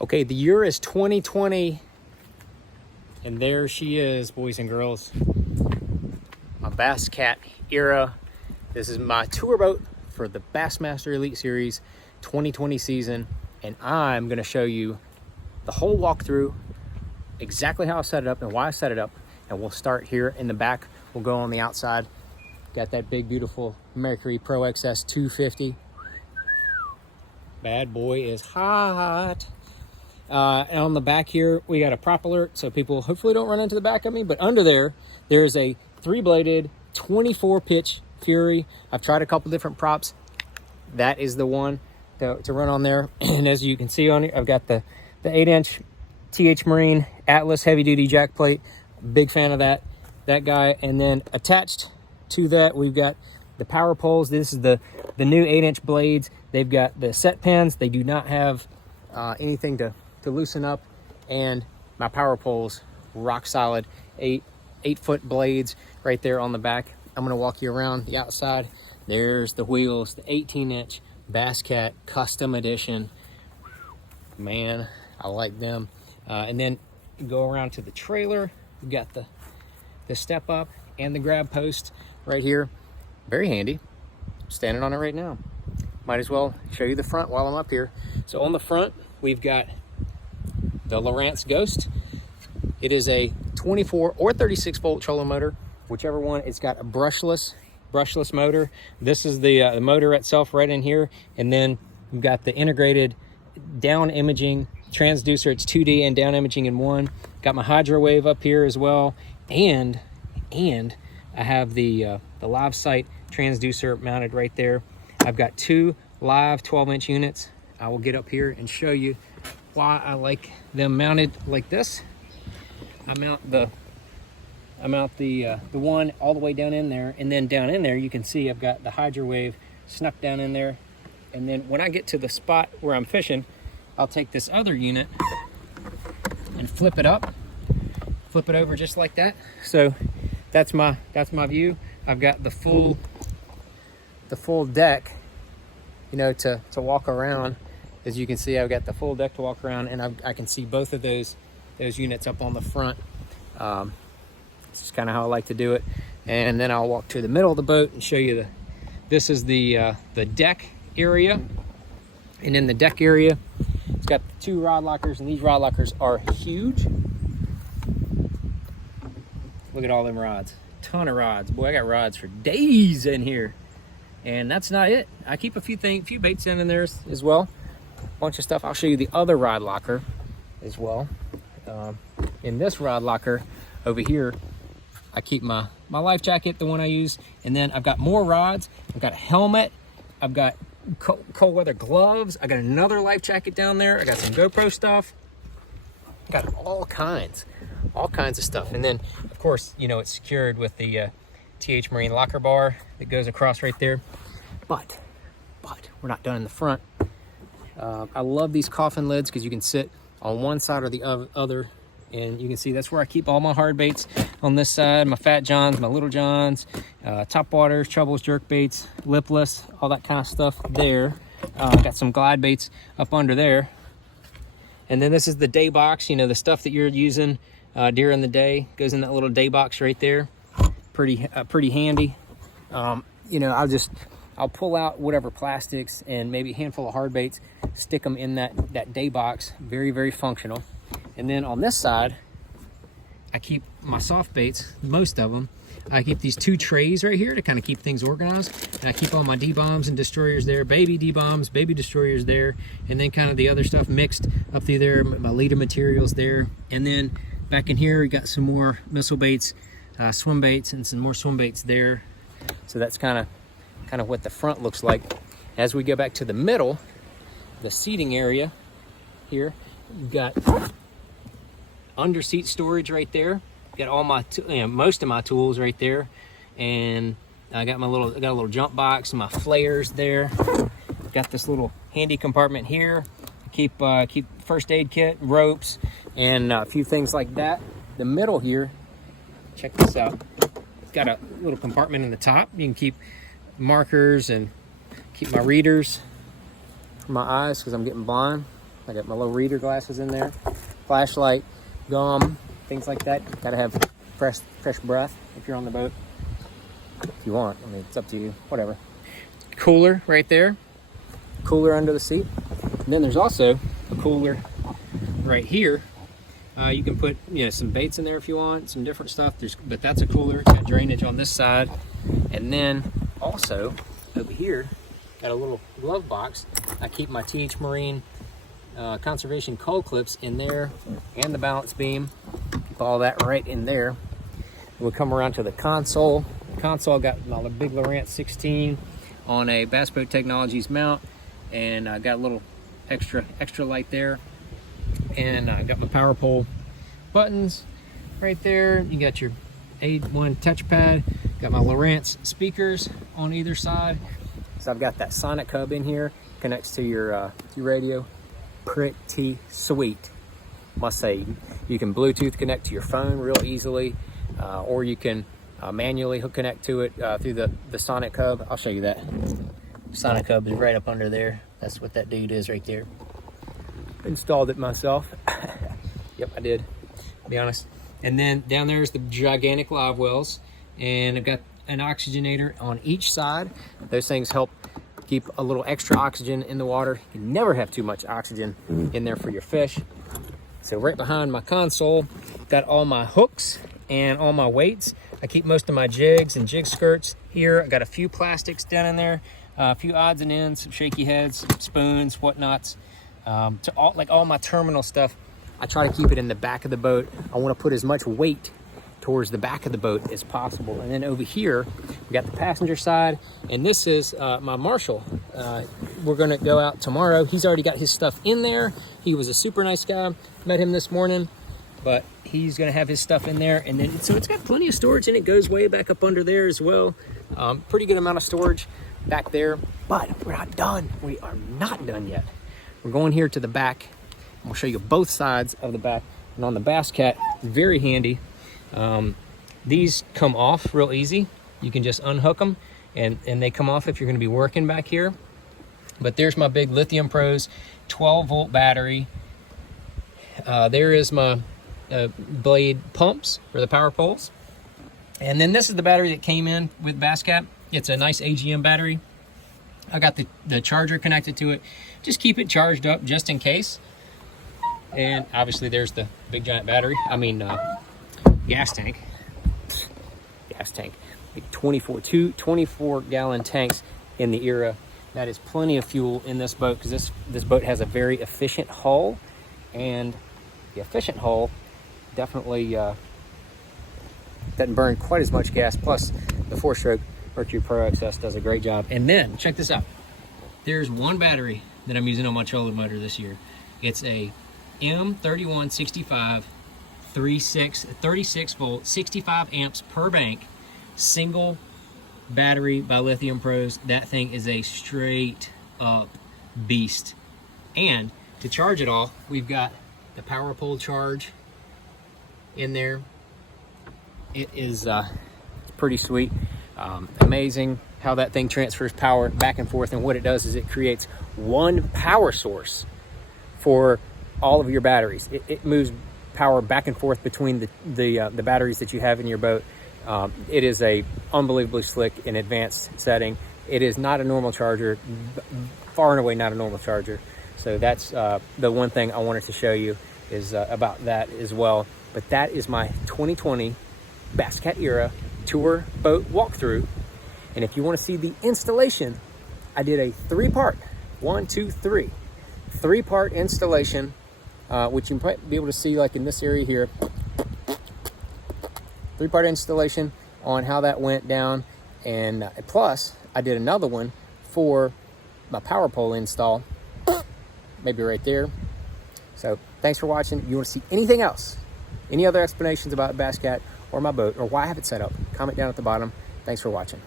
Okay, the year is 2020, and there she is, boys and girls. My Bass Cat Eyra. This is my tour boat for the Bassmaster Elite Series 2020 season, and I'm gonna show you the whole walkthrough, exactly how I set it up and why I set it up. And we'll start here in the back. We'll go on the outside. Got that big, beautiful Mercury Pro XS 250. Bad boy is hot. And on the back here, we got a prop alert, so people hopefully don't run into the back of me. But under there, there's a 3-bladed 24-pitch Fury. I've tried a couple different props. That is the one to run on there. And as you can see on it, I've got the 8-inch TH Marine Atlas heavy-duty jack plate. Big fan of that guy. And then attached to that, we've got the power poles. This is the new 8-inch blades. They've got the set pins. They do not have anything to loosen up, and my power poles, rock solid, 8-foot blades right there on the back. I'm going to walk you around the outside. There's the wheels, the 18-inch Bass Cat Custom Edition. Man, I like them. And then go around to the trailer. We've got the step up and the grab post right here. Very handy. I'm standing on it right now. Might as well show you the front while I'm up here. So on the front, we've got the Lowrance Ghost. It is a 24 or 36 volt trolling motor, whichever one. It's got a brushless motor. This is the motor itself right in here, and then we've got the integrated down imaging transducer. It's 2D and down imaging in one. Got my hydro wave up here as well, and I have the live sight transducer mounted right there. I've got 2 live 12-inch units. I will get up here and show you why I like them mounted like this. I mount the one all the way down in there, and then down in there you can see I've got the hydro wave snuck down in there. And then when I get to the spot where I'm fishing, I'll take this other unit and flip it over just like that. So that's my view. I've got the full deck, you know, to walk around. As you can see, I've got the full deck to walk around, and I can see both of those units up on the front. It's just kind of how I like to do it. And then I'll walk to the middle of the boat and show you this is the deck area. And in the deck area, it's got 2 rod lockers, and these rod lockers are huge. Look at all them rods. Ton of rods. Boy, I got rods for days in here. And that's not it. I keep a few baits in there as well. Bunch of stuff. I'll show you the other rod locker as well. In this rod locker over here, I keep my life jacket, the one I use, and then I've got more rods. I've got a helmet. I've got cold weather gloves. I got another life jacket down there. I got some GoPro stuff. I got all kinds of stuff. And then, of course, you know, it's secured with the TH Marine locker bar that goes across right there. But we're not done in the front. I love these coffin lids because you can sit on one side or the other, and you can see that's where I keep all my hard baits on this side, my Fat Johns, my Little Johns, top waters, trebles, jerk baits, lipless, all that kind of stuff there. Got some glide baits up under there. And then this is the day box, you know, the stuff that you're using during the day goes in that little day box right there. Pretty handy. You know, I'll pull out whatever plastics and maybe a handful of hard baits, stick them in that day box. Very, very functional. And then on this side, I keep my soft baits, most of them. I keep these 2 trays right here to kind of keep things organized. And I keep all my D-bombs and destroyers there, baby D-bombs, baby destroyers there, and then kind of the other stuff mixed up through there, my leader materials there. And then back in here, we got some more missile baits, swim baits, and some more swim baits there. So that's kind of what the front looks like. As we go back to the middle, the seating area here, you've got under seat storage right there. Got all my most of my tools right there, and I got a little jump box and my flares there. Got this little handy compartment here. Keep first aid kit, ropes, and a few things like that. The middle here, check this out. It's got a little compartment in the top. You can keep markers and keep my readers for my eyes because I'm getting blind. I got my little reader glasses in there, flashlight, gum, things like that. Gotta have fresh breath if you're on the boat. If you want, I mean, it's up to you, whatever. Cooler right there, cooler under the seat. And then there's also a cooler right here. You can put, you know, some baits in there if you want, some different stuff. But that's a cooler. Got drainage on this side, and then also over here, got a little glove box. I keep my TH Marine conservation cold clips in there, and the balance beam. Keep all that right in there. We'll come around to the console. The console got my big Lowrance 16 on a Bass Boat Technologies mount, and I got a little extra light there. And I got my power pole buttons right there. You got your A1 touchpad. Got my Lowrance speakers on either side. So I've got that Sonic hub in here, connects to your radio. Pretty sweet, must say. You can Bluetooth connect to your phone real easily, or you can manually connect to it through the Sonic hub. I'll show you that. Sonic hub is right up under there. That's what that dude is right there. Installed it myself. Yep, I did, to be honest. And then down there is the gigantic live wells, and I've got an oxygenator on each side. Those things help keep a little extra oxygen in the water. You can never have too much oxygen in there for your fish. So right behind my console, got all my hooks and all my weights. I keep most of my jigs and jig skirts here. I got a few plastics down in there, a few odds and ends, some shaky heads, spoons, whatnots. All my terminal stuff, I try to keep it in the back of the boat. I want to put as much weight towards the back of the boat as possible. And then over here, we got the passenger side, and this is my Marshall. We're gonna go out tomorrow. He's already got his stuff in there. He was a super nice guy. Met him this morning, but he's gonna have his stuff in there. And then, so it's got plenty of storage, and it goes way back up under there as well. Pretty good amount of storage back there, but we're not done. We are not done yet. We're going here to the back. We'll show you both sides of the back. And on the Bass Cat, very handy. These come off real easy. You can just unhook them, and they come off if you're gonna be working back here. But there's my big Lithium Pros 12-volt battery. There is my blade pumps for the power poles. And then this is the battery that came in with Bass Cat. It's a nice AGM battery. I got the charger connected to it. Just keep it charged up just in case. And obviously there's the big giant battery. I mean, gas tank. Gas tank. Like 24 gallon tanks in the Eyra. That is plenty of fuel in this boat, because this boat has a very efficient hull, and the efficient hull definitely doesn't burn quite as much gas. Plus the 4-stroke Mercury Pro XS does a great job. And then check this out. There's one battery that I'm using on my trolling motor this year. It's a M3165 36 volt, 65 amps per bank, single battery by Lithium Pros. That thing is a straight up beast. And to charge it all, we've got the power pole charge in there. It is pretty sweet. Amazing how that thing transfers power back and forth, and what it does is it creates one power source for all of your batteries. It moves power back and forth between the batteries that you have in your boat. It is a unbelievably slick and advanced setting. It is not a normal charger, far and away not a normal charger. So that's the one thing I wanted to show you is about that as well. But that is my 2020 Bass Cat Eyra tour boat walkthrough. And if you want to see the installation, I did a three-part installation, which you might be able to see like in this area here. Three-part installation on how that went down, and plus I did another one for my power pole install, maybe right there. So thanks for watching. If you want to see anything else, any other explanations about Bass Cat or my boat, or why I have it set up, comment down at the bottom. Thanks for watching.